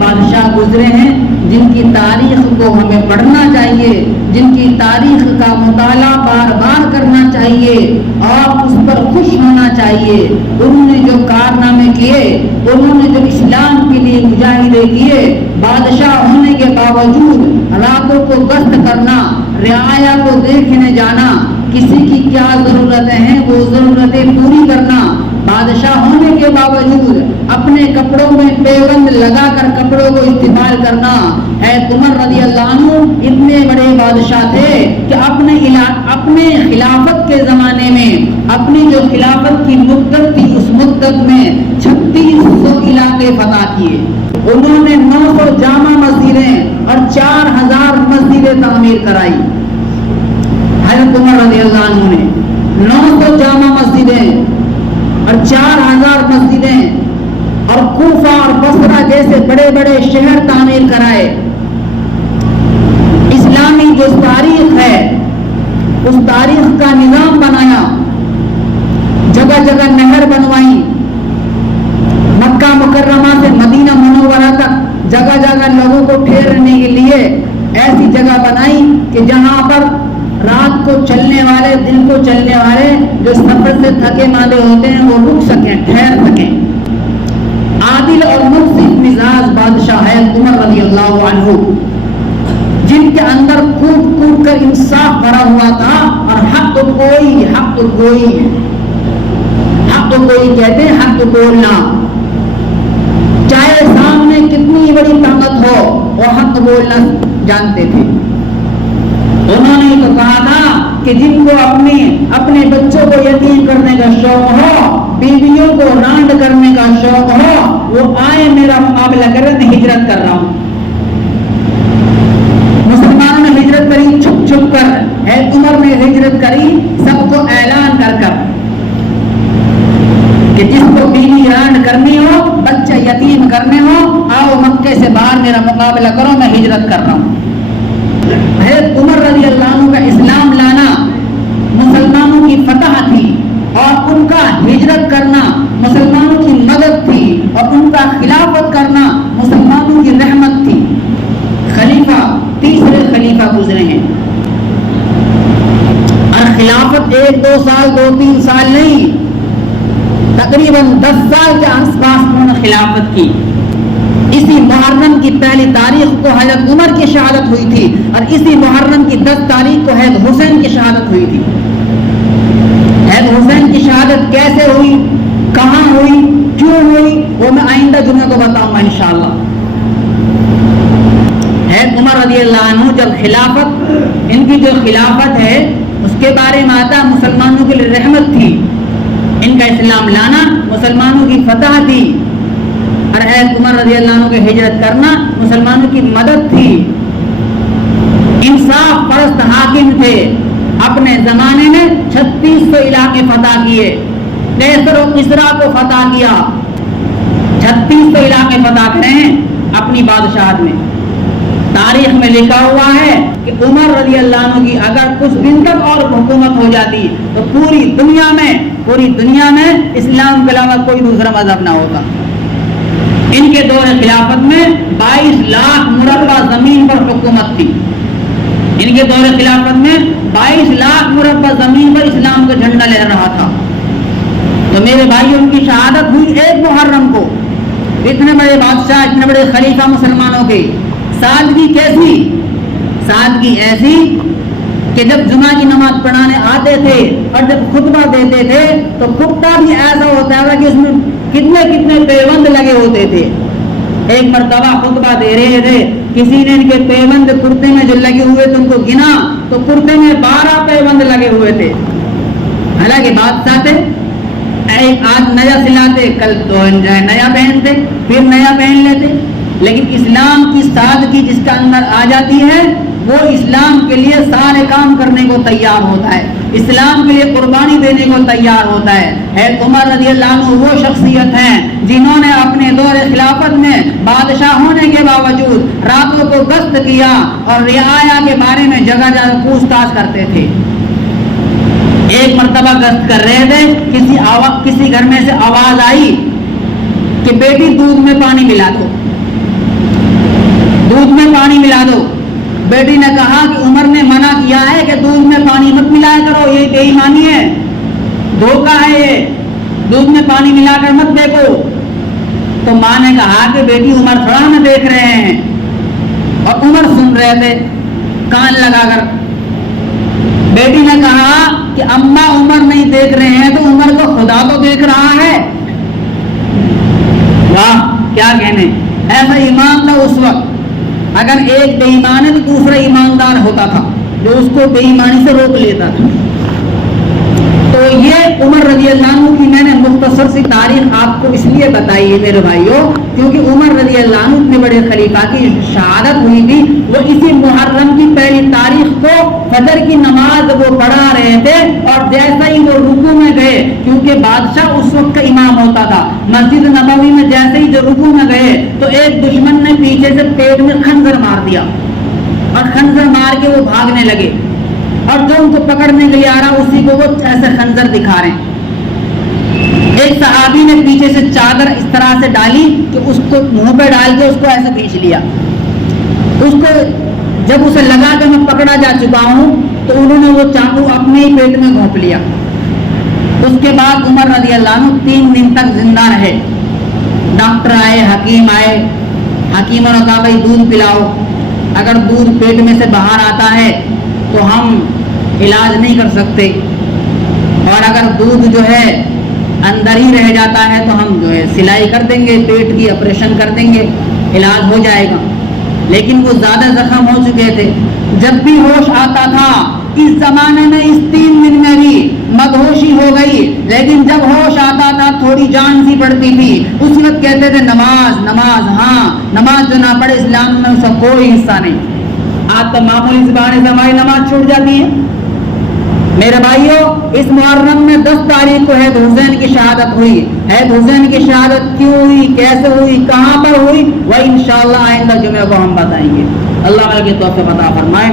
بادشاہ گزرے ہیں جن کی تاریخ کو ہمیں پڑھنا چاہیے، جن کی تاریخ کا مطالعہ بار بار کرنا چاہیے اور اس پر خوش ہونا چاہیے۔ انہوں نے جو کارنامے کیے، انہوں نے جو اسلام کے لیے مجاہدے کیے، بادشاہ ہونے کے باوجود راتوں کو گشت کرنا، رعایا کو دیکھنے جانا، کسی کی کیا ضرورتیں ہیں وہ ضرورتیں پوری کرنا، بادشاہ ہونے کے باوجود اپنے کپڑوں میں پیوند لگا کر کپڑوں کو استعمال کرنا۔ عمر رضی اللہ عنہ اتنے بڑے بادشاہ تھے کہ اپنے خلافت کے زمانے میں، اپنی جو خلافت کی مدت تھی اس مدت میں 3600 علاقے فتح کیے۔ انہوں نے 900 جامع مسجدیں اور 4000 مسجدیں تعمیر کرائی۔ حضرت عمر رضی اللہ عنہ نے 900 جامع مسجدیں اور 4000 مسجدیں اور کوفہ اور بصرہ جیسے بڑے بڑے شہر تعمیر کرائے۔ اسلامی جو تاریخ ہے اس تاریخ کا نظام بنایا، جگہ جگہ نہر بنوائی، مکہ مکرمہ سے مدینہ منورہ تک جگہ جگہ لوگوں کو ٹھہرنے کے لیے ایسی جگہ بنائی کہ جہاں پر رات کو چلنے والے، دن کو چلنے والے جو سفر سے تھکے ماندے ہوتے ہیں وہ رک سکیں، ٹھہر سکیں۔ عادل اور منصف مزاج بادشاہ ہے عمر رضی اللہ عنہ، جن کے اندر کود کود کر انصاف بھرا ہوا تھا اور حق تو کوئی کہتے ہیں حق تو بولنا، چاہے سامنے کتنی بڑی طاقت ہو وہ حق بولنا جانتے تھے۔ انہوں نے تو کہا تھا کہ جن کو اپنے بچوں کو یتیم کرنے کا شوق ہو، بیویوں کو رانڈ کرنے کا شوق ہو، وہ آئے میرا مقابلہ کریں، میں ہجرت کر رہا ہوں۔ مسلمانوں نے ہجرت کری چھپ چھپ کر، عمر نے ہجرت کری سب کو اعلان کر کر کہ جس کو بیوی رانڈ کرنی ہو، بچہ یتیم کرنے ہو، آؤ مکے سے باہر میرا مقابلہ کرو، میں ہجرت کر رہا ہوں۔ حضرت عمر رضی اللہ عنہ کا اسلام لانا مسلمانوں کی فتح تھی اور ان کا ہجرت کرنا مسلمانوں کی مدد تھی اور ان کا خلافت کرنا مسلمانوں کی رحمت تھی۔ خلیفہ تیسرے خلیفہ گزرے ہیں اور خلافت 1-2 سال 2-3 سال نہیں، تقریباً 10 سال کے آس پاس انہوں نے خلافت کی۔ اسی محرم کی پہلی تاریخ کو حضرت عمر کی شہادت ہوئی تھی اور اسی محرم کی 10 تاریخ کو حضرت حسین کی شہادت ہوئی تھی۔ حضرت حسین کی شہادت کیسے ہوئی، کہاں ہوئی، کیوں ہوئی، وہ میں آئندہ جمعہ کو بتاؤں گا انشاءاللہ۔ حضرت عمر رضی اللہ عنہ جب خلافت، ان کی جو خلافت ہے اس کے بارے میں آتا مسلمانوں کے لیے رحمت تھی، ان کا اسلام لانا مسلمانوں کی فتح تھی اور حضرت عمر رضی اللہ عنہ کے ہجرت کرنا مسلمانوں کی مدد تھی۔ انصاف پرست حاکم تھے، اپنے زمانے میں 3600 علاقے فتح کیے، قیصر و کسریٰ کو فتح کیا، 3600 علاقے فتح کرے ہیں اپنی بادشاہت میں۔ تاریخ میں لکھا ہوا ہے کہ عمر رضی اللہ عنہ کی اگر کچھ دن تک اور حکومت ہو جاتی تو پوری دنیا میں اسلام کے علاوہ کوئی دوسرا مذہب نہ ہوگا۔ ان کے دور خلافت میں 22 لاکھ مربع زمین پر حکومت تھی۔ ان کے دور خلافت میں 22 لاکھ مربع زمین پر اسلام کا جھنڈا لہرا رہا تھا۔ تو میرے بھائی ان کی شہادت ہوئی 1 محرم کو۔ اتنے بڑے بادشاہ، اتنے بڑے خلیفہ مسلمانوں کے، سادگی کیسی؟ سادگی ایسی کہ جب جمعہ کی نماز پڑھانے آتے تھے اور جب خطبہ دیتے تھے تو خطبہ بھی ایسا ہوتا تھا کہ اس میں کتنے پیوند لگے ہوتے تھے۔ ایک مرتبہ خطبہ دے رہے تھے، کسی نے ان کے پیوند کرتے میں جو لگے ہوئے تھے ان کو گنا تو کرتے میں 12 پیوند لگے ہوئے تھے۔ حالانکہ بادشاہ تھے، آج نیا سلاتے، کل تو نیا پہنتے، پھر نیا پہن لیتے، لیکن اسلام کی سادگی جس کا اندر آ جاتی ہے وہ اسلام کے لیے سارے کام کرنے کو تیار ہوتا ہے، اسلام کے لیے قربانی دینے کو تیار ہوتا ہے۔ حضرت عمر رضی اللہ عنہ وہ شخصیت ہیں جنہوں نے اپنے دور خلافت میں بادشاہ ہونے کے باوجود راتوں کو گشت کیا اور رعایا کے بارے میں جگہ جگہ پوچھ تاچھ کرتے تھے۔ ایک مرتبہ گشت کر رہے تھے، کسی گھر میں سے آواز آئی کہ بیٹی دودھ میں پانی ملا دو۔ دودھ میں پانی ملا دو. بیٹی نے کہا کہ عمر نے منع کیا ہے کہ دودھ میں پانی مت ملایا کرو، یہ بے ایمانی ہے، دھوکہ ہے، یہ دودھ میں پانی ملا کر مت دیکھو. تو ماں نے کہا کہ بیٹی عمر تھوڑا ہمیں دیکھ رہے ہیں، اور عمر سن رہے تھے کان لگا کر. بیٹی نے کہا کہ اماں عمر نہیں دیکھ رہے ہیں تو عمر کو خدا تو دیکھ رہا ہے. واہ کیا کہنے، ایسا ایمان تھا اس وقت. اگر ایک بے ایمان ہے تو دوسرا ایماندار ہوتا تھا جو اس کو بے ایمانی سے روک لیتا تھا. تو یہ عمر رضی اللہ عنہ کی میں نے مختصر سی تاریخ آپ کو اس لیے بتائی ہے میرے بھائیوں، کیونکہ عمر رضی اللہ عنہ اتنے بڑے خلیفہ کی شہادت ہوئی تھی. وہ اسی محرم کی پہلی تاریخ کو فجر کی نماز وہ پڑھا رہے تھے، اور جیسا ہی وہ رکوع میں گئے، کیونکہ بادشاہ اس وقت کا امام ہوتا تھا، مسجد نبوی میں جیسے ہی جو رکوع میں گئے تو ایک دشمن نے پیچھے سے پیٹ میں خنجر مار دیا، اور خنجر مار کے وہ بھاگنے لگے، اور جو ان کو پکڑنے کے لیے آ رہا اسی کو وہ ایسے خنجر دکھا رہے ہیں. ایک صحابی نے پیچھے سے چادر اس طرح سے ڈالی کہ اس کو منہ پہ ڈال کے اس کو ایسے کھینچ لیا. اس کو جب اسے لگا کہ میں پکڑا جا چکا ہوں تو انہوں نے وہ چاقو اپنے ہی پیٹ میں گھونپ لیا. اس کے بعد عمر رضی اللہ عنہ 3 دن تک زندہ رہے. ڈاکٹر آئے، حکیم آئے، حکیموں نے کہا بھائی دودھ پلاؤ، اگر دودھ پیٹ میں سے باہر آتا ہے تو ہم علاج نہیں کر سکتے، اور اگر دودھ جو ہے اندر ہی رہ جاتا ہے تو ہم جو ہے سلائی کر دیں گے، پیٹ کی آپریشن کر دیں گے، علاج ہو جائے گا. لیکن وہ زیادہ زخم ہو چکے تھے. جب بھی ہوش آتا تھا، اس زمانے میں اس 3 دن میں بھی مدہوشی ہو گئی، لیکن جب ہوش آتا تھا تھوڑی جان سی پڑتی تھی، اس وقت کہتے تھے نماز نماز. ہاں نماز جو نہ پڑھے اسلام میں اس کا کوئی حصہ نہیں. آج تو معمولی زبان سے ہماری نماز چھوٹ جاتی ہے. میرے بھائیوں، اس محرم میں 10 تاریخ کو حید حسین کی شہادت ہوئی. حید حسین کی شہادت کیوں ہوئی، کیسے ہوئی، کہاں پر ہوئی، وہ انشاءاللہ آئندہ جمعہ کو ہم بتائیں گے. اللہ کے توفیق عطا فرمائے.